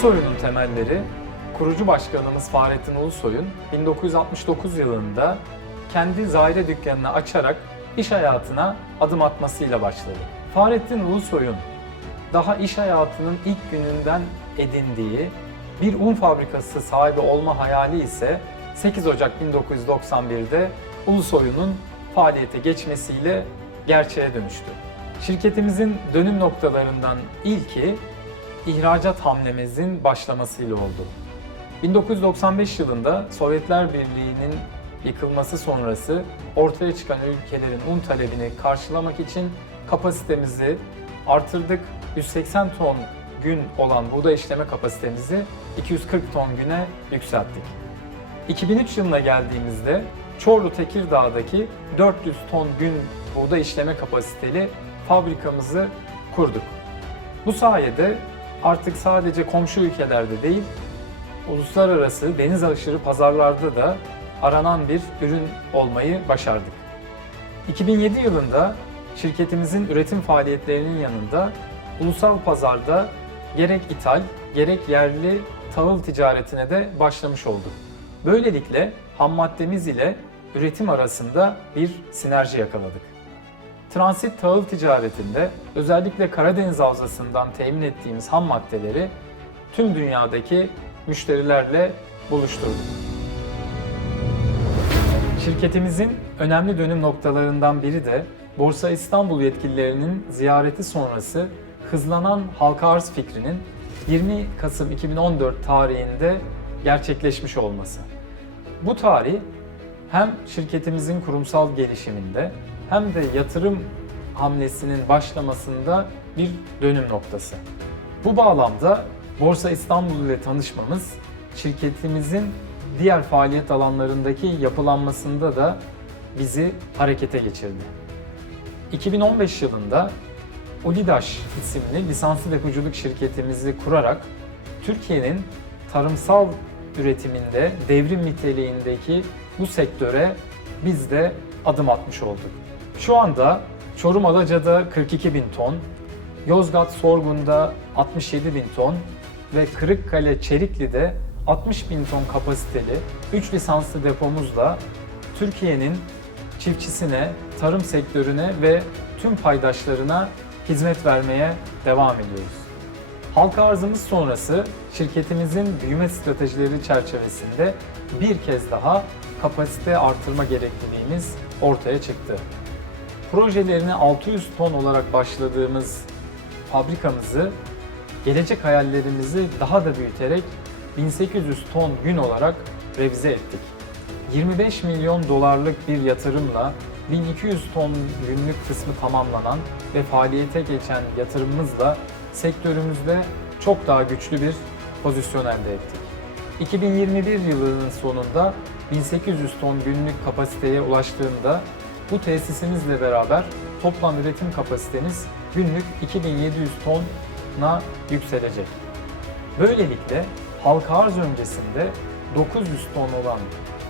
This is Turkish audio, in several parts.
Ulusoy'un temelleri kurucu başkanımız Fahrettin Ulusoy'un 1969 yılında kendi zaire dükkanını açarak iş hayatına adım atmasıyla başladı. Fahrettin Ulusoy'un daha iş hayatının ilk gününden edindiği bir un fabrikası sahibi olma hayali ise 8 Ocak 1991'de Ulusoy'un faaliyete geçmesiyle gerçeğe dönüştü. Şirketimizin dönüm noktalarından ilki ihracat hamlemizin başlamasıyla oldu. 1995 yılında Sovyetler Birliği'nin yıkılması sonrası ortaya çıkan ülkelerin un talebini karşılamak için kapasitemizi artırdık. 180 ton gün olan buğday işleme kapasitemizi 240 ton güne yükselttik. 2003 yılına geldiğimizde Çorlu Tekirdağ'daki 400 ton gün buğday işleme kapasiteli fabrikamızı kurduk. Bu sayede artık sadece komşu ülkelerde değil, uluslararası deniz aşırı pazarlarda da aranan bir ürün olmayı başardık. 2007 yılında şirketimizin üretim faaliyetlerinin yanında ulusal pazarda gerek ithal gerek yerli tahıl ticaretine de başlamış olduk. Böylelikle ham maddemiz ile üretim arasında bir sinerji yakaladık. Transit tahıl ticaretinde özellikle Karadeniz Havzası'ndan temin ettiğimiz ham maddeleri tüm dünyadaki müşterilerle buluşturduk. Şirketimizin önemli dönüm noktalarından biri de Borsa İstanbul yetkililerinin ziyareti sonrası hızlanan halka arz fikrinin 20 Kasım 2014 tarihinde gerçekleşmiş olması. Bu tarih hem şirketimizin kurumsal gelişiminde hem de yatırım hamlesinin başlamasında bir dönüm noktası. Bu bağlamda Borsa İstanbul ile tanışmamız şirketimizin diğer faaliyet alanlarındaki yapılanmasında da bizi harekete geçirdi. 2015 yılında Ulidaş isimli lisanslı depoculuk şirketimizi kurarak Türkiye'nin tarımsal üretiminde devrim niteliğindeki bu sektöre biz de adım atmış olduk. Şu anda Çorum Alaca'da 42 bin ton, Yozgat Sorgun'da 67 bin ton ve Kırıkkale Çerikli'de 60 bin ton kapasiteli 3 lisanslı depomuzla Türkiye'nin çiftçisine, tarım sektörüne ve tüm paydaşlarına hizmet vermeye devam ediyoruz. Halka arzımız sonrası şirketimizin büyüme stratejileri çerçevesinde bir kez daha kapasite artırma gerekliliğimiz ortaya çıktı. Projelerini 600 ton olarak başladığımız fabrikamızı gelecek hayallerimizi daha da büyüterek 1800 ton gün olarak revize ettik. 25 milyon dolarlık bir yatırımla 1200 ton günlük kısmı tamamlanan ve faaliyete geçen yatırımımızla sektörümüzde çok daha güçlü bir pozisyon elde ettik. 2021 yılının sonunda 1800 ton günlük kapasiteye ulaştığında bu tesisimizle beraber toplam üretim kapasitemiz günlük 2700 tona yükselecek. Böylelikle halka arz öncesinde 900 ton olan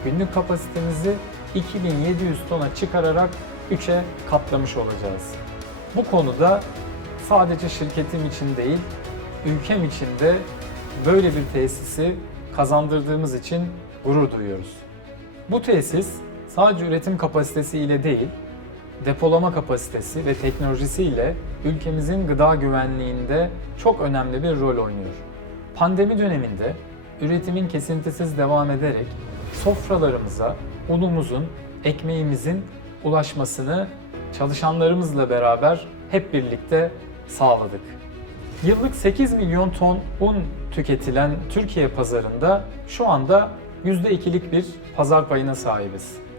günlük kapasitemizi 2700 tona çıkararak 3'e katlamış olacağız. Bu konuda sadece şirketim için değil, ülkem için de böyle bir tesisi kazandırdığımız için gurur duyuyoruz. Bu tesis sadece üretim kapasitesi ile değil, depolama kapasitesi ve teknolojisi ile ülkemizin gıda güvenliğinde çok önemli bir rol oynuyor. Pandemi döneminde üretimin kesintisiz devam ederek sofralarımıza unumuzun, ekmeğimizin ulaşmasını çalışanlarımızla beraber hep birlikte sağladık. Yıllık 8 milyon ton un tüketilen Türkiye pazarında şu anda %2'lik bir pazar payına sahibiz.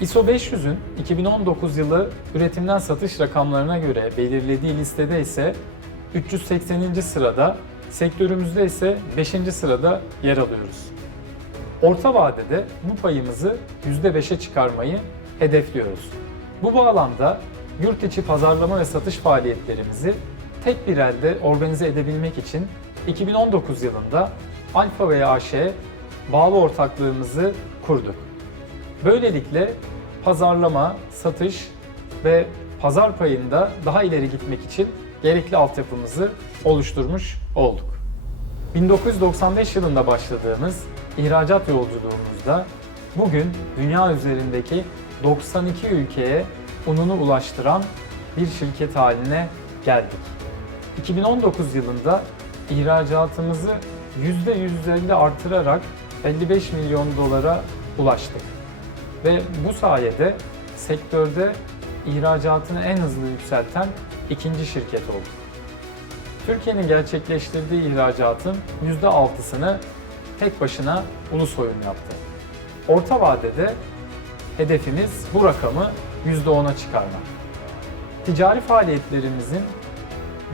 ISO 500'ün 2019 yılı üretimden satış rakamlarına göre belirlediği listede ise 380. sırada, sektörümüzde ise 5. sırada yer alıyoruz. Orta vadede bu payımızı %5'e çıkarmayı hedefliyoruz. Bu bağlamda yurt içi pazarlama ve satış faaliyetlerimizi tek bir elde organize edebilmek için 2019 yılında Alfa ve AŞ bağlı ortaklığımızı kurduk. Böylelikle pazarlama, satış ve pazar payında daha ileri gitmek için gerekli altyapımızı oluşturmuş olduk. 1995 yılında başladığımız ihracat yolculuğumuzda bugün dünya üzerindeki 92 ülkeye ununu ulaştıran bir şirket haline geldik. 2019 yılında ihracatımızı %150 artırarak 55 milyon dolara ulaştık. Ve bu sayede sektörde ihracatını en hızlı yükselten ikinci şirket olduk. Türkiye'nin gerçekleştirdiği ihracatın %6'sını tek başına Ulusoy'un yaptı. Orta vadede hedefimiz bu rakamı %10'a çıkarmak. Ticari faaliyetlerimizin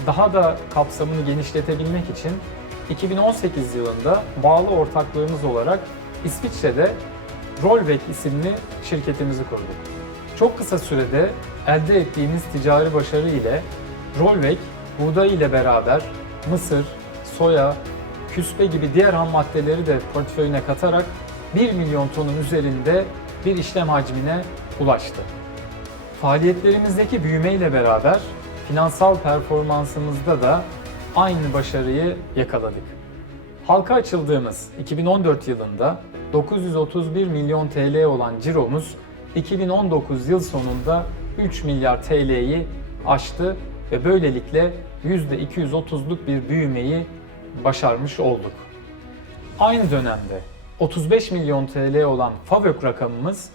daha da kapsamını genişletebilmek için 2018 yılında bağlı ortaklığımız olarak İsviçre'de Rollback isimli şirketimizi kurduk. Çok kısa sürede elde ettiğimiz ticari başarı ile Rollback, buğday ile beraber mısır, soya, küspe gibi diğer ham maddeleri de portföyüne katarak 1 milyon tonun üzerinde bir işlem hacmine ulaştı. Faaliyetlerimizdeki büyüme ile beraber finansal performansımızda da aynı başarıyı yakaladık. Halka açıldığımız 2014 yılında 931 milyon TL olan ciromuz 2019 yıl sonunda 3 milyar TL'yi aştı ve böylelikle %230'luk bir büyümeyi başarmış olduk. Aynı dönemde 35 milyon TL olan FAVÖK rakamımız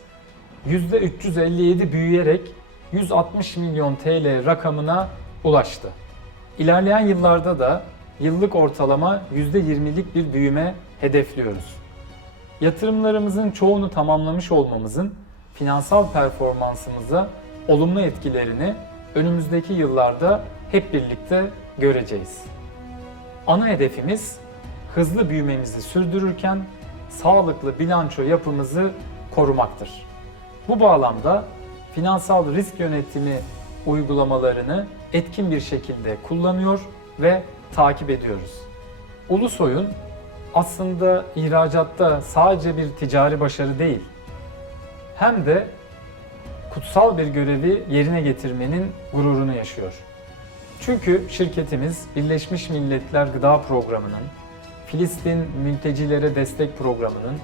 %357 büyüyerek 160 milyon TL rakamına ulaştı. İlerleyen yıllarda da yıllık ortalama %20'lik bir büyüme hedefliyoruz. Yatırımlarımızın çoğunu tamamlamış olmamızın finansal performansımıza olumlu etkilerini önümüzdeki yıllarda hep birlikte göreceğiz. Ana hedefimiz hızlı büyümemizi sürdürürken sağlıklı bilanço yapımızı korumaktır. Bu bağlamda finansal risk yönetimi uygulamalarını etkin bir şekilde kullanıyor ve takip ediyoruz. Ulusoy'un aslında ihracatta sadece bir ticari başarı değil, hem de kutsal bir görevi yerine getirmenin gururunu yaşıyor. Çünkü şirketimiz Birleşmiş Milletler Gıda Programı'nın, Filistin Mültecilere Destek Programı'nın,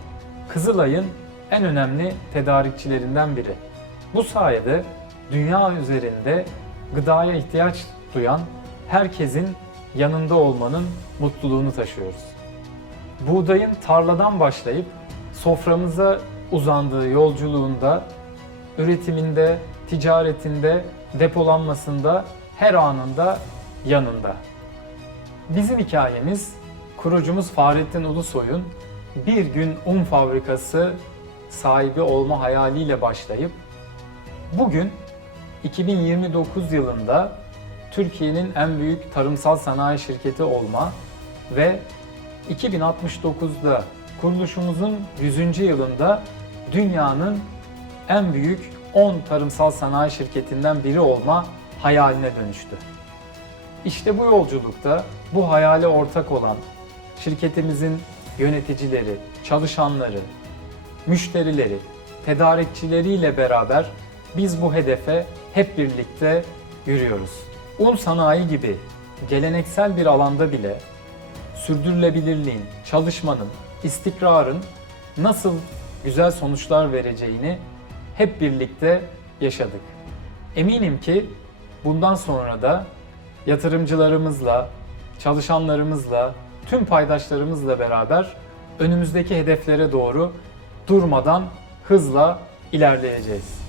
Kızılay'ın en önemli tedarikçilerinden biri. Bu sayede dünya üzerinde gıdaya ihtiyaç duyan herkesin yanında olmanın mutluluğunu taşıyoruz. Buğdayın tarladan başlayıp soframıza uzandığı yolculuğunda, üretiminde, ticaretinde, depolanmasında her anında yanında. Bizim hikayemiz kurucumuz Fahrettin Ulusoy'un bir gün un fabrikası sahibi olma hayaliyle başlayıp bugün 2029 yılında Türkiye'nin en büyük tarımsal sanayi şirketi olma ve 2069'da kuruluşumuzun 100. yılında dünyanın en büyük 10 tarımsal sanayi şirketinden biri olma hayaline dönüştü. İşte bu yolculukta bu hayale ortak olan şirketimizin yöneticileri, çalışanları, müşterileri, tedarikçileriyle beraber biz bu hedefe hep birlikte yürüyoruz. Un sanayi gibi geleneksel bir alanda bile sürdürülebilirliğin, çalışmanın, istikrarın nasıl güzel sonuçlar vereceğini hep birlikte yaşadık. Eminim ki bundan sonra da yatırımcılarımızla, çalışanlarımızla, tüm paydaşlarımızla beraber önümüzdeki hedeflere doğru durmadan hızla ilerleyeceğiz.